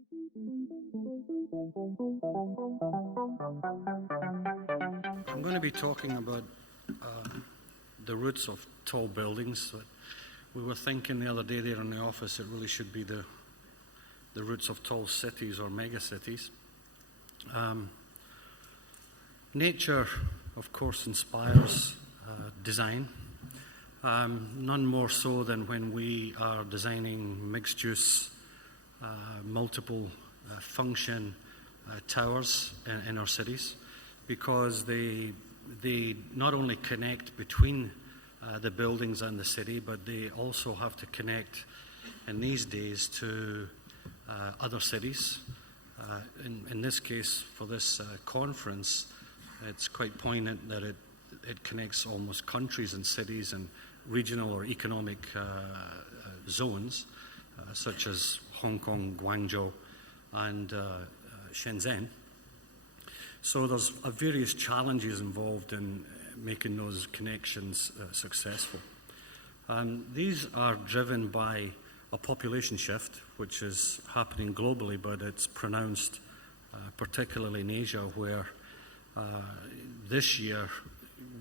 I'm going to be talking about the roots of tall buildings. We were thinking the other day there in the office it really should be the roots of tall cities or megacities. Nature, of course, inspires design, none more so than when we are designing mixed-use, multiple function towers in our cities, because they not only connect between the buildings and the city, but they also have to connect in these days to other cities. In this case, for this conference, it's quite poignant that it connects almost countries and cities and regional or economic zones, such as Hong Kong, Guangzhou, and Shenzhen. So there's various challenges involved in making those connections successful. These are driven by a population shift, which is happening globally, but it's pronounced particularly in Asia, where this year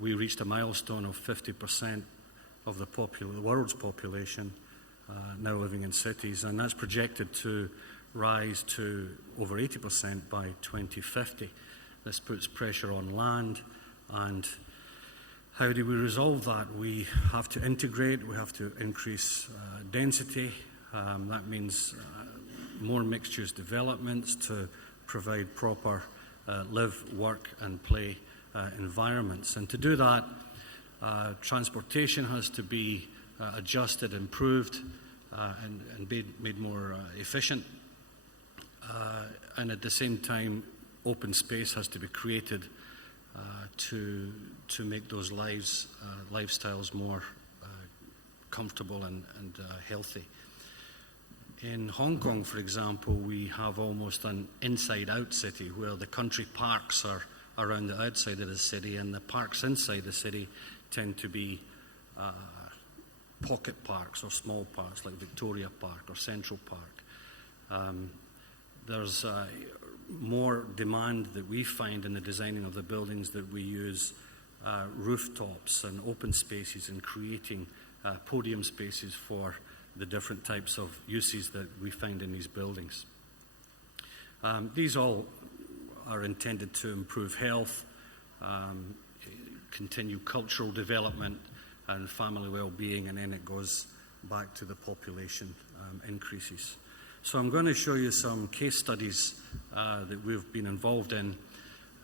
we reached a milestone of 50% of the world's population now living in cities, and that's projected to rise to over 80% by 2050. This puts pressure on land, and how do we resolve that? We have to integrate, we have to increase density. That means more mixed-use developments to provide proper live, work and play environments. And to do that, transportation has to be adjusted, improved, and made more efficient. And at the same time, open space has to be created to make those lifestyles more comfortable and healthy. In Hong Kong, for example, we have almost an inside-out city where the country parks are around the outside of the city, and the parks inside the city tend to be pocket parks or small parks like Victoria Park or Central Park. There's more demand that we find in the designing of the buildings that we use rooftops and open spaces and creating podium spaces for the different types of uses that we find in these buildings. These all are intended to improve health, continue cultural development and family well-being, and then it goes back to the population increases. So I'm going to show you some case studies that we've been involved in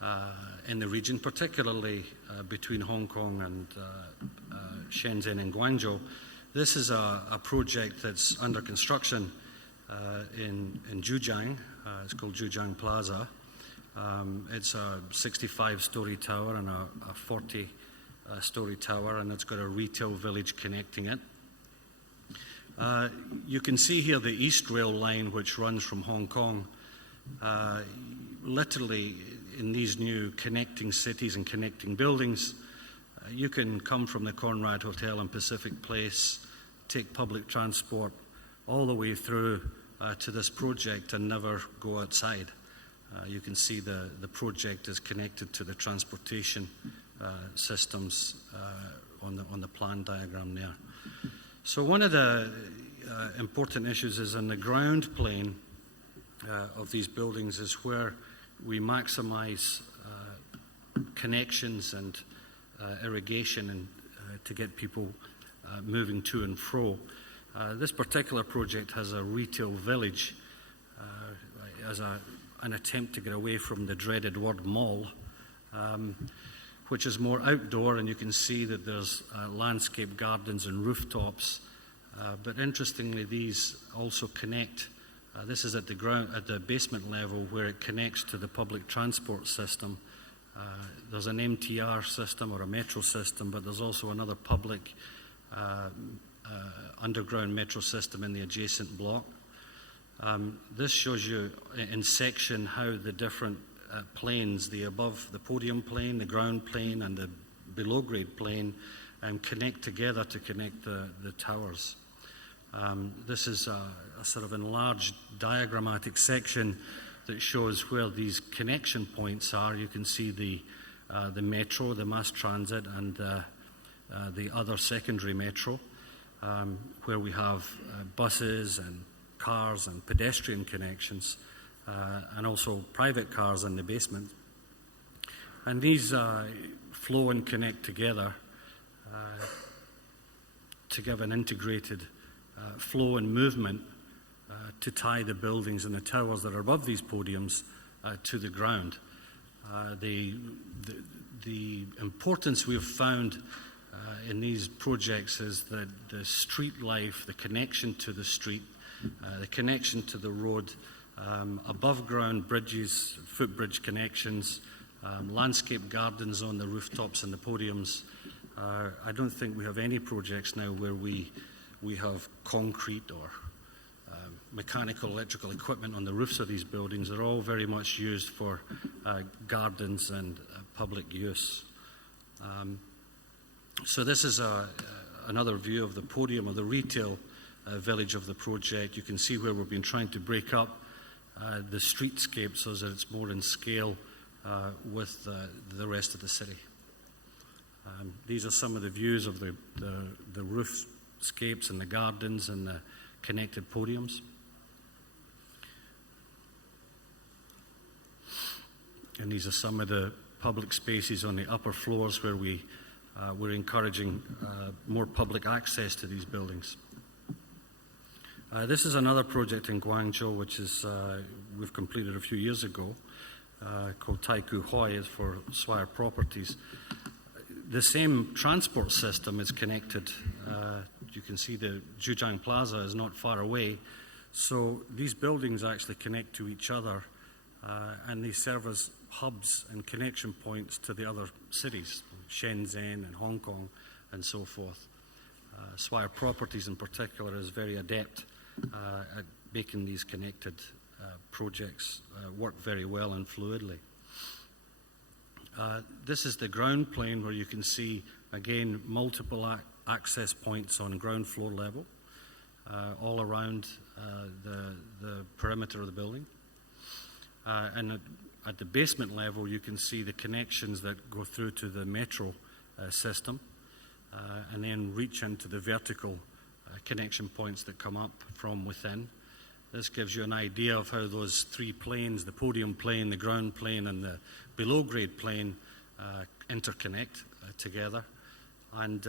the region, particularly between Hong Kong and Shenzhen and Guangzhou. This is a project that's under construction in Zhujiang. It's called Zhujiang Plaza. It's a 65-story tower and a 40-story tower, and it's got a retail village connecting it. You can see here the East Rail line, which runs from Hong Kong. Literally, in these new connecting cities and connecting buildings, you can come from the Conrad Hotel in Pacific Place, take public transport all the way through to this project and never go outside. You can see the project is connected to the transportation systems on the plan diagram there. So one of the important issues is in the ground plane of these buildings is where we maximize connections and irrigation and to get people moving to and fro. This particular project has a retail village as an attempt to get away from the dreaded word mall, which is more outdoor, and you can see that there's landscape gardens and rooftops. But interestingly, these also connect. This is at the basement level, where it connects to the public transport system. There's an MTR system or a metro system, but there's also another public underground metro system in the adjacent block. This shows you in section how the different planes, the podium plane, the ground plane, and the below grade plane connect together to connect the towers. This is a sort of enlarged diagrammatic section that shows where these connection points are. You can see the metro, the mass transit, and the other secondary metro, where we have buses and cars and pedestrian connections, and also private cars in the basement. And these flow and connect together to give an integrated flow and movement to tie the buildings and the towers that are above these podiums to the ground. The importance we've found in these projects is that the street life, the connection to the street, the connection to the road, above ground bridges, footbridge connections, landscape gardens on the rooftops and the podiums. I don't think we have any projects now where we have concrete or mechanical, electrical equipment on the roofs of these buildings. They're all very much used for gardens and public use. So this is another view of the podium, or the retail village of the project. You can see where we've been trying to break up the streetscape so that it's more in scale with the rest of the city. These are some of the views of the roofscapes and the gardens and the connected podiums. And these are some of the public spaces on the upper floors where we're encouraging more public access to these buildings. This is another project in Guangzhou, which is we've completed a few years ago, called KUALA for Swire Properties. The same transport system is connected. You can see the Zhujiang Plaza is not far away. So these buildings actually connect to each other, and they serve as hubs and connection points to the other cities, Shenzhen and Hong Kong and so forth. Swire Properties in particular is very adept at making these connected projects work very well and fluidly. This is the ground plane where you can see, again, multiple access points on ground floor level all around the perimeter of the building. And at the basement level, you can see the connections that go through to the metro system and then reach into the vertical connection points that come up from within. This gives you an idea of how those three planes, the podium plane, the ground plane, and the below grade plane interconnect together. And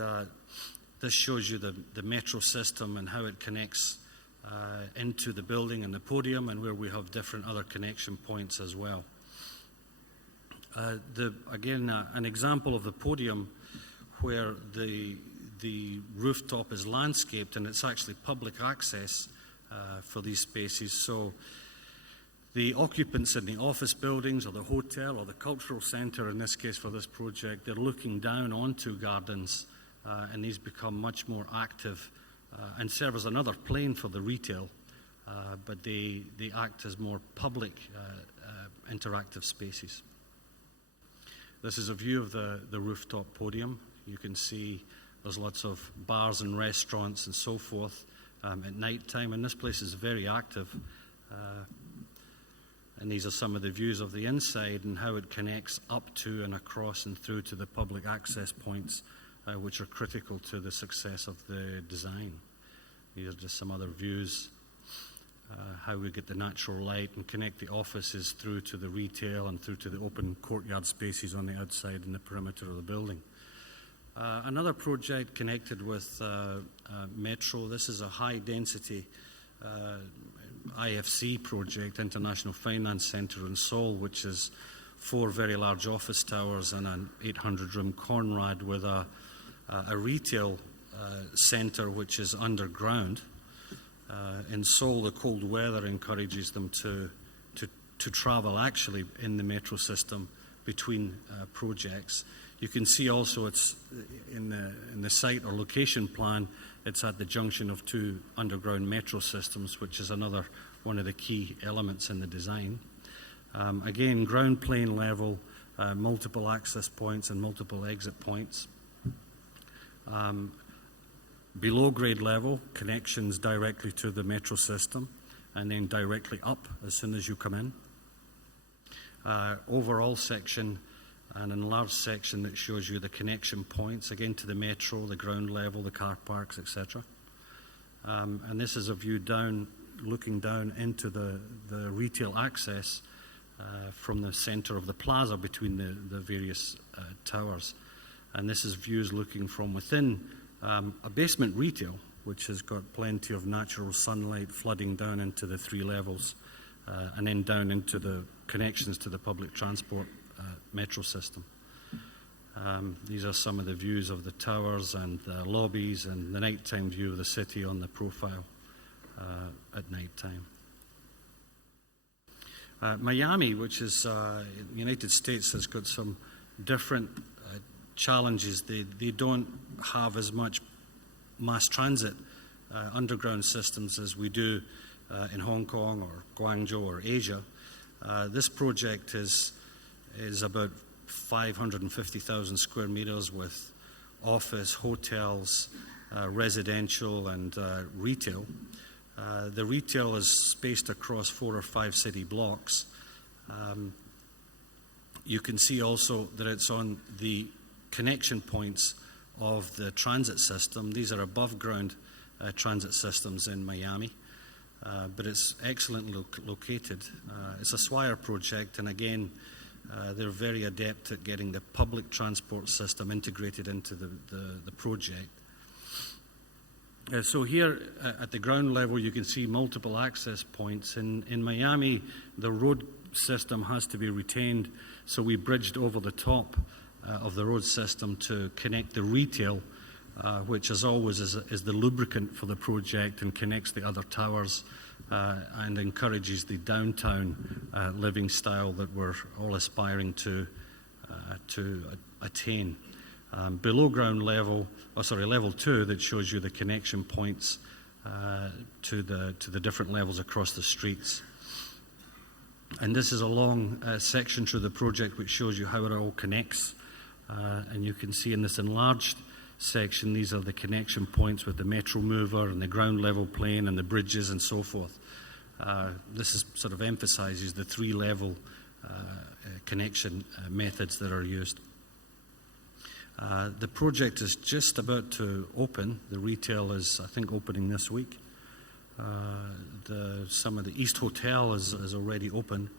this shows you the metro system and how it connects into the building and the podium, and where we have different other connection points as well. Again, an example of the podium where the rooftop is landscaped and it's actually public access for these spaces. So the occupants in the office buildings or the hotel or the cultural centre, in this case for this project, they're looking down onto gardens, and these become much more active and serve as another plane for the retail, but they act as more public interactive spaces. This is a view of the rooftop podium. You can see there's lots of bars and restaurants and so forth at night time, and this place is very active. And these are some of the views of the inside and how it connects up to and across and through to the public access points, which are critical to the success of the design. These are just some other views, how we get the natural light and connect the offices through to the retail and through to the open courtyard spaces on the outside and the perimeter of the building. Another project connected with Metro. This is a high-density IFC project, International Finance Centre in Seoul, which is 4 very large office towers and an 800-room Conrad with a retail centre which is underground. In Seoul, the cold weather encourages them to travel actually in the metro system between projects. You can see also it's in the site or location plan, it's at the junction of 2 underground metro systems, which is another one of the key elements in the design. Again, ground plane level, multiple access points and multiple exit points. below grade level, connections directly to the metro system, and then directly up as soon as you come in. Overall section, an enlarged section that shows you the connection points, again to the metro, the ground level, the car parks, etc. And this is a view down, looking down into the retail access from the center of the plaza between the various towers. And this is views looking from within a basement retail, which has got plenty of natural sunlight flooding down into the 3 levels and then down into the connections to the public transport metro system. These are some of the views of the towers and the lobbies and the nighttime view of the city on the profile at nighttime. Miami, which is the United States, has got some different challenges. They don't have as much mass transit underground systems as we do in Hong Kong or Guangzhou or Asia. This project is about 550,000 square meters with office, hotels, residential and retail. The retail is spaced across 4 or 5 city blocks. You can see also that it's on the connection points of the transit system. These are above ground transit systems in Miami, but it's excellently located. It's a Swire project, and again, they're very adept at getting the public transport system integrated into the project. So here at the ground level, you can see multiple access points. In Miami, the road system has to be retained, so we bridged over the top of the road system to connect the retail, which as always is the lubricant for the project and connects the other towers and encourages the downtown living style that we're all aspiring to attain. Below ground level, level 2, that shows you the connection points to the different levels across the streets. And this is a long section through the project which shows you how it all connects. And you can see in this enlarged section, these are the connection points with the metro mover and the ground level plane and the bridges and so forth. This is, sort of emphasizes the 3-level connection methods that are used. The project is just about to open. The retail is, I think, opening this week. Some of the East Hotel is already open.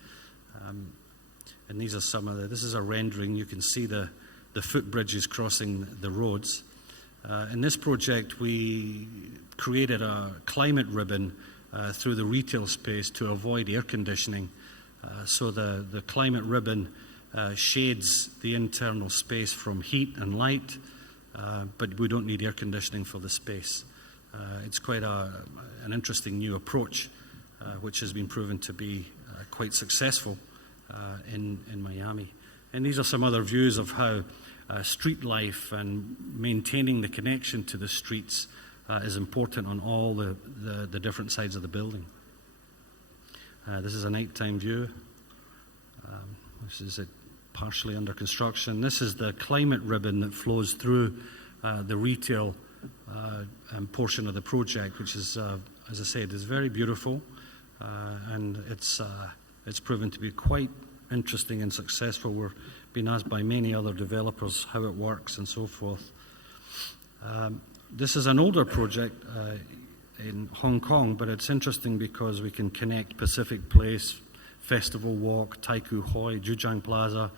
And these are some of this is a rendering. You can see the footbridges crossing the roads. In this project, we created a climate ribbon through the retail space to avoid air conditioning. So the climate ribbon shades the internal space from heat and light, but we don't need air conditioning for the space. It's quite an interesting new approach, which has been proven to be quite successful in Miami. And these are some other views of how street life and maintaining the connection to the streets is important on all the different sides of the building. This is a nighttime view. This is partially under construction. This is the climate ribbon that flows through the retail portion of the project, which is, as I said, is very beautiful, and it's proven to be quite interesting and successful. We're being asked by many other developers how it works and so forth. This is an older project in Hong Kong, but it's interesting because we can connect Pacific Place, Festival Walk, Taikoo Hui, Zhujiang Plaza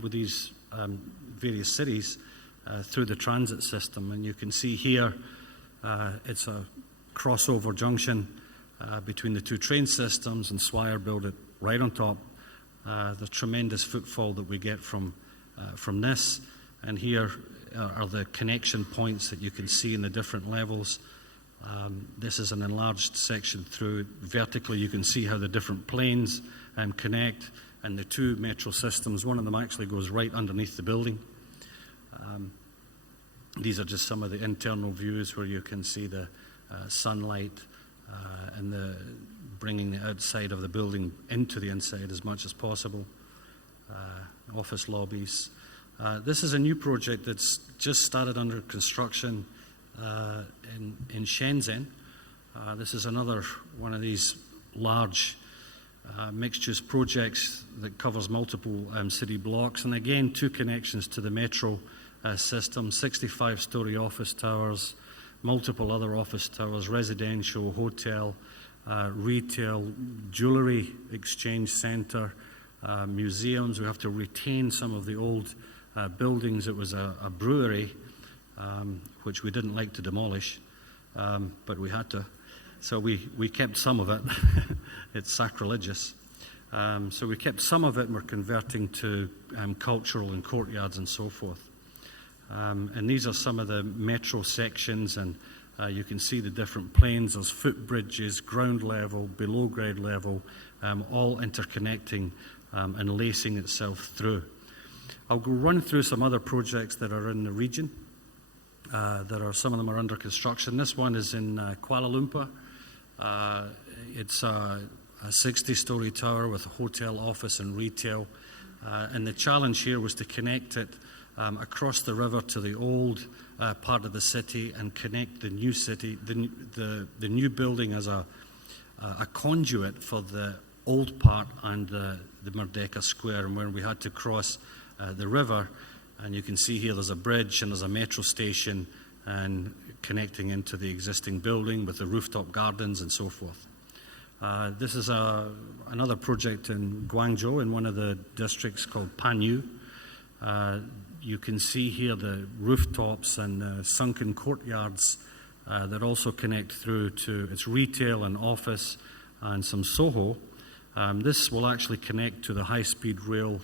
with these various cities through the transit system. And you can see here it's a crossover junction between the 2 train systems, and Swire built it right on top. The tremendous footfall that we get from this. And here are the connection points that you can see in the different levels. This is an enlarged section through. Vertically, you can see how the different planes connect, and the 2 metro systems. One of them actually goes right underneath the building. These are just some of the internal views where you can see the sunlight and bringing the outside of the building into the inside as much as possible. Office lobbies. This is a new project that's just started under construction. in Shenzhen. This is another one of these large mixed-use projects that covers multiple city blocks, and again, 2 connections to the metro system, 65-story office towers, multiple other office towers, residential, hotel, retail, jewelry exchange center, museums. We have to retain some of the old buildings. It was a brewery, which we didn't like to demolish, but we had to. So we kept some of it. It's sacrilegious. So we kept some of it, and we're converting to cultural and courtyards and so forth. And these are some of the metro sections, and you can see the different planes. There's footbridges, ground level, below grade level, all interconnecting and lacing itself through. I'll go run through some other projects that are in the region. Some of them are under construction. This one is in Kuala Lumpur. It's a 60-story tower with a hotel, office, and retail. And the challenge here was to connect it across the river to the old part of the city and connect the new city, the new building as a conduit for the old part and the Merdeka Square, and where we had to cross the river. And you can see here there's a bridge and there's a metro station and connecting into the existing building with the rooftop gardens and so forth. This is another project in Guangzhou in one of the districts called PANYU. You can see here the rooftops and sunken courtyards that also connect through to its retail and office and some Soho. This will actually connect to the high-speed rail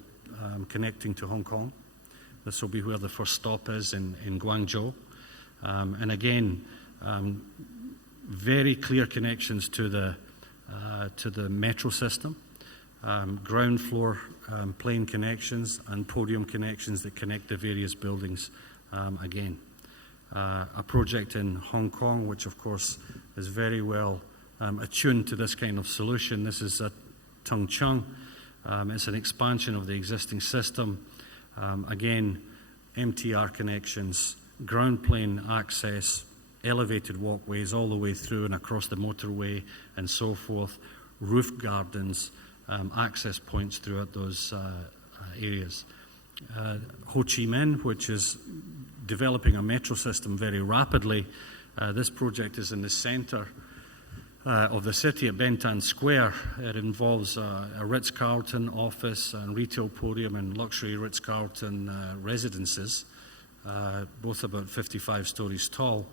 connecting to Hong Kong. This will be where the first stop is in Guangzhou. And again, very clear connections to the metro system, ground floor plane connections and podium connections that connect the various buildings again. A project in Hong Kong, which of course is very well attuned to this kind of solution. This is at Tung Chung. It's an expansion of the existing system. Again, MTR connections, ground plane access, elevated walkways all the way through and across the motorway and so forth, roof gardens, access points throughout those areas. Ho Chi Minh, which is developing a metro system very rapidly. This project is in the center of the city at Bentan Square. It involves a Ritz-Carlton office and retail podium and luxury Ritz-Carlton residences, both about 55 stories tall.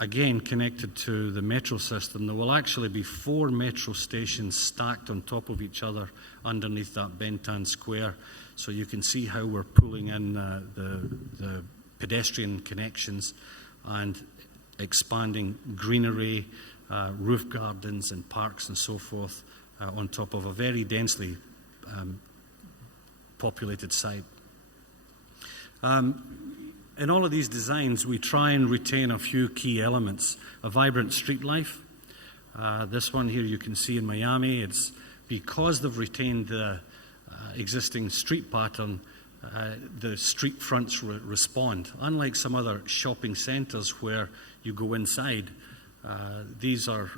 Again, connected to the metro system. There will actually be 4 metro stations stacked on top of each other underneath that Bentan Square. So you can see how we're pulling in the pedestrian connections and expanding greenery, roof gardens and parks and so forth on top of a very densely populated site. In all of these designs, we try and retain a few key elements. A vibrant street life. This one here you can see in Miami. It's because they've retained the existing street pattern, the street fronts respond. Unlike some other shopping centers where you go inside, these are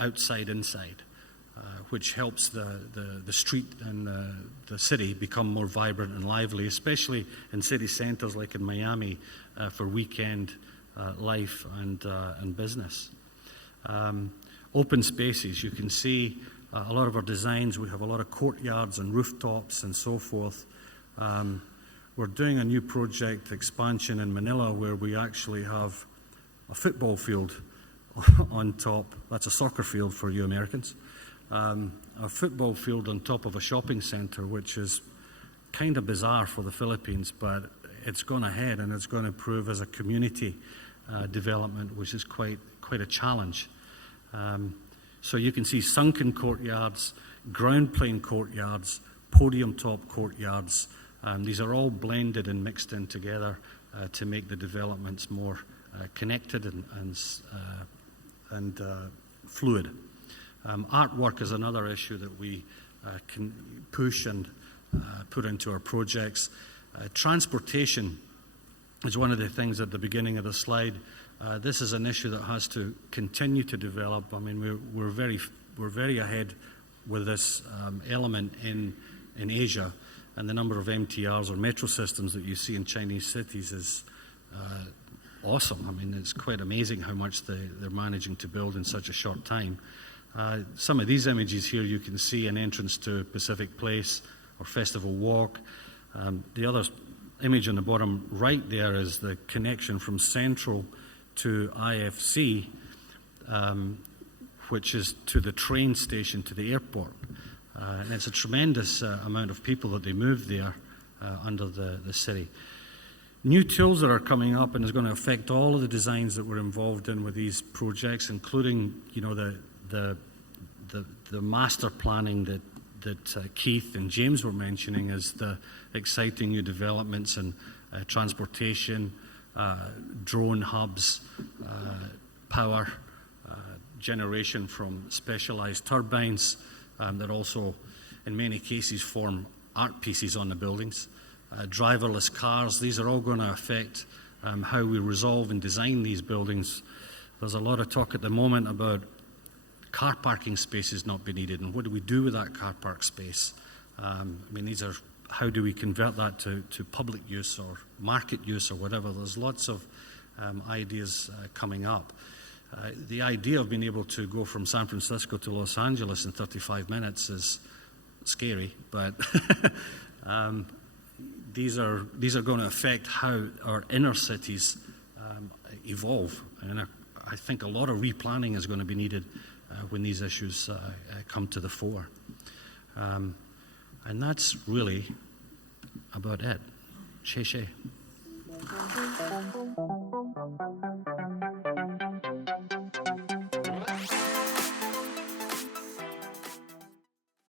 outside inside, which helps the street and the city become more vibrant and lively, especially in city centers like in Miami for weekend life and business. Open spaces, you can see a lot of our designs, we have a lot of courtyards and rooftops and so forth. We're doing a new project expansion in Manila where we actually have a football field on top. That's a soccer field for you Americans. A football field on top of a shopping center, which is kind of bizarre for the Philippines, but it's gone ahead and it's going to prove as a community development, which is quite a challenge. So you can see sunken courtyards, ground plane courtyards, podium top courtyards. These are all blended and mixed in together to make the developments more connected and fluid. Artwork is another issue that we can push and put into our projects. Transportation is one of the things at the beginning of the slide. This is an issue that has to continue to develop. I mean, we're very ahead with this element in Asia, and the number of MTRs or metro systems that you see in Chinese cities is awesome. I mean, it's quite amazing how much they're managing to build in such a short time. Some of these images here, you can see an entrance to Pacific Place or Festival Walk. The other image on the bottom right there is the connection from Central to IFC, which is to the train station to the airport. And it's a tremendous amount of people that they move there under the city. New tools that are coming up and is going to affect all of the designs that we're involved in with these projects, including, you know, the master planning that Keith and James were mentioning, is the exciting new developments in transportation, drone hubs, power generation from specialized turbines that also in many cases form art pieces on the buildings. Driverless cars, these are all going to affect how we resolve and design these buildings. There's a lot of talk at the moment about car parking spaces not being needed, and what do we do with that car park space? I mean, these are, how do we convert that to public use or market use or whatever? There's lots of ideas coming up. The idea of being able to go from San Francisco to Los Angeles in 35 minutes is scary, but these are going to affect how our inner cities evolve, and I think a lot of replanning is going to be needed when these issues come to the fore. And that's really about it. She.